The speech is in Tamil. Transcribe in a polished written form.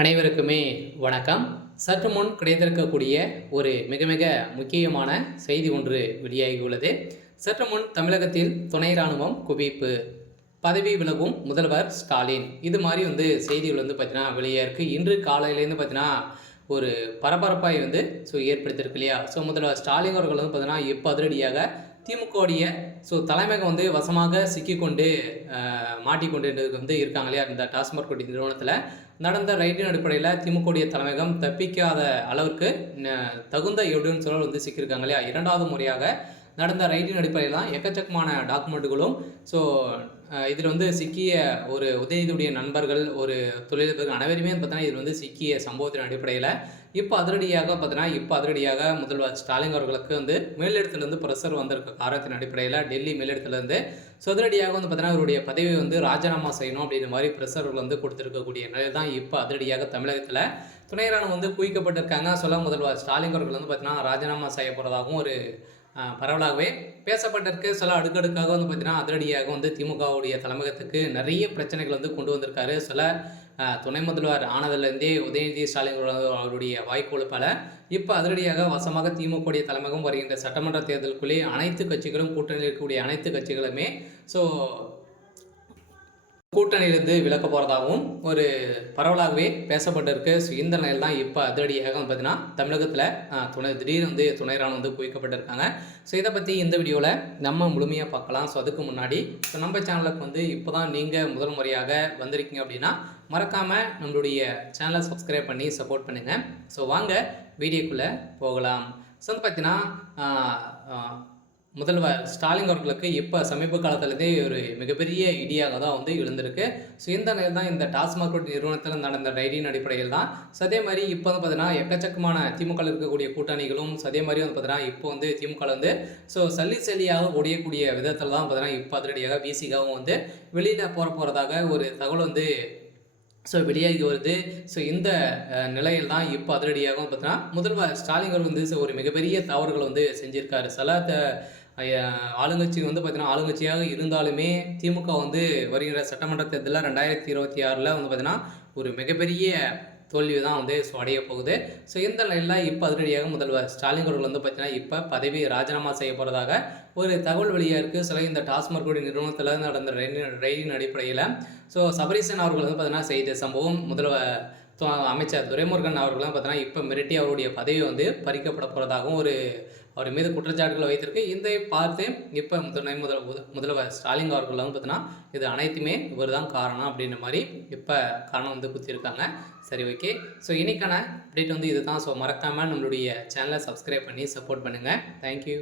அனைவருக்குமே வணக்கம். சற்று முன் கிடைத்திருக்கக்கூடிய ஒரு மிக மிக முக்கியமான செய்தி ஒன்று வெளியாகியுள்ளது. சற்று முன் தமிழகத்தில் துணை ராணுவம் குவிப்பு, பதவி விலகும் முதல்வர் ஸ்டாலின், இது மாதிரி செய்திகள் பார்த்தீங்கன்னா வெளியே இருக்குது. இன்று காலையிலேருந்து பார்த்தீங்கன்னா ஒரு பரபரப்பாய் ஏற்படுத்தியிருக்கு இல்லையா? முதல்வர் ஸ்டாலின் அவர்கள் பார்த்தீங்கன்னா இப்போ அதிரடியாக திமுகவுடைய தலைமையகம் வசமாக சிக்கிக்கொண்டு மாட்டிக்கொண்டு இருக்காங்க இல்லையா? இந்த டாஸ்மாக் நிறுவனத்தில் நடந்த ரைட்டின் அடிப்படையில் திமுகவுடைய தலைமையகம் தப்பிக்காத அளவுக்கு தகுந்த எவிடன்ஸோடு சிக்கியிருக்காங்க இல்லையா? இரண்டாவது முறையாக நடந்த ரைட்டின் அடிப்படையில் தான் எக்கச்சக்கமான டாக்குமெண்ட்டுகளும் இதில் சிக்கிய ஒரு உதயநிதியுடைய நண்பர்கள், ஒரு தொழிலதிபர்கள் அனைவருமே பார்த்தீங்கன்னா இதில் சிக்கிய சம்பவத்தின் அடிப்படையில் இப்போ அதிரடியாக முதல்வர் ஸ்டாலின் அவர்களுக்கு மேலிடத்துலேருந்து ப்ரெஷர் வந்திருக்க காரணத்தின் அடிப்படையில் டெல்லி மேலிடத்துலேருந்து அதிரடியாக பார்த்தீங்கன்னா அவருடைய பதவியை ராஜினாமா செய்யணும் அப்படின்ற மாதிரி ப்ரெஷர்கள் கொடுத்துருக்கக்கூடிய நிலையில் தான் இப்போ அதிரடியாக தமிழகத்தில் துணை ராணுவம் குவிக்கப்பட்டிருக்காங்க. முதல்வர் ஸ்டாலின் அவர்கள் பார்த்தீங்கன்னா ராஜினாமா செய்ய போகிறதாகவும் ஒரு பரவலாகவே பேசப்பட்டிருக்கு. சில அடுக்கடுக்காக பார்த்தீங்கன்னா அதிரடியாக திமுகவுடைய தலைமையகத்துக்கு நிறைய பிரச்சனைகள் கொண்டு வந்திருக்காரு. சில துணை முதல்வர் ஆனதுலேருந்தே உதயநிதி ஸ்டாலின் அவருடைய வாய்க்கொழுப்பால் இப்போ அதிரடியாக வசமாக திமுகவுடைய தலைமையகம் வருகின்ற சட்டமன்ற தேர்தலுக்குள்ளே அனைத்து கட்சிகளும் கூட்டணியில் இருக்கக்கூடிய அனைத்து கட்சிகளுமே கூட்டணியிலிருந்து விலக்க போகிறதாகவும் ஒரு பரவலாகவே பேசப்பட்டிருக்கு. இந்த நிலையில் தான் இப்போ அதிரடியாக பார்த்தீங்கன்னா தமிழகத்தில் திடீர்னு துணை ராணுவம் குவிக்கப்பட்டிருக்காங்க. இதை பற்றி இந்த வீடியோவில் நம்ம முழுமையாக பார்க்கலாம். அதுக்கு முன்னாடி நம்ம சேனலுக்கு இப்போ தான் நீங்கள் முதல் முறையாக வந்திருக்கீங்க அப்படின்னா மறக்காமல் நம்மளுடைய சேனலை சப்ஸ்கிரைப் பண்ணி சப்போர்ட் பண்ணுங்கள். வாங்க வீடியோக்குள்ளே போகலாம். பார்த்தீங்கன்னா முதல்வர் ஸ்டாலின் அவர்களுக்கு இப்போ சமீப காலத்திலேருந்தே ஒரு மிகப்பெரிய இடியாக தான் எழுந்திருக்கு. இந்த நிலையில் தான் இந்த டாஸ்மாக் நிறுவனத்தில் நடந்த ரைடின் அடிப்படையில் தான் அதே மாதிரி இப்போ பார்த்தீங்கன்னா எக்கச்சக்கமான திமுக இருக்கக்கூடிய கூட்டணிகளும் அதே மாதிரி பார்த்தீங்கன்னா இப்போ திமுக சல்லியாக ஒடியக்கூடிய விதத்தில் தான் பார்த்தீங்கன்னா இப்போ அதிரடியாக பிசிகாவும் வெளியில் போகிறதாக ஒரு தகவல் வெளியாகி வருது. இந்த நிலையில் தான் இப்போ அதிரடியாகவும் பார்த்தீங்கன்னா முதல்வர் ஸ்டாலின் அவர் ஒரு மிகப்பெரிய தவறுகள் செஞ்சுருக்காரு. சில ஆளுங்கட்சி பார்த்தீங்கன்னா ஆளுங்கட்சியாக இருந்தாலுமே திமுக வருகிற சட்டமன்ற தேர்தலில் 2026 பார்த்தீங்கன்னா ஒரு மிகப்பெரிய தோல்வி தான் அடைய போகுது. இந்த நிலையில் இப்போ அதிரடியாக முதல்வர் ஸ்டாலின் அவர்கள் பார்த்தீங்கன்னா இப்போ பதவி ராஜினாமா செய்ய போகிறதாக ஒரு தகவல் வெளியாக இருக்குது. இந்த டாஸ்மாக் நிறுவனத்தில் நடந்த ரயிலின் அடிப்படையில் சபரீசன் அவர்கள் பார்த்தீங்கன்னா செய்த சம்பவம் முதல்வர் அமைச்சர் துரைமுருகன் அவர்களும் பார்த்தீங்கன்னா இப்போ மிரட்டி அவருடைய பதவி பறிக்கப்பட போகிறதாகவும் அவர் மீது குற்றச்சாட்டுகள் வைத்திருக்கு. இதை பார்த்து இப்போ முதல்வர் ஸ்டாலின் அவர்கள் பார்த்தீங்கன்னா இது அனைத்துமே இவர் தான் காரணம் அப்படின்ற மாதிரி இப்போ காரணம் குத்திருக்காங்க. சரி, ஓகே. இன்னைக்கான அப்டேட் இது தான். மறக்காமல் நம்மளுடைய சேனலை சப்ஸ்கிரைப் பண்ணி சப்போர்ட் பண்ணுங்கள். தேங்க்யூ.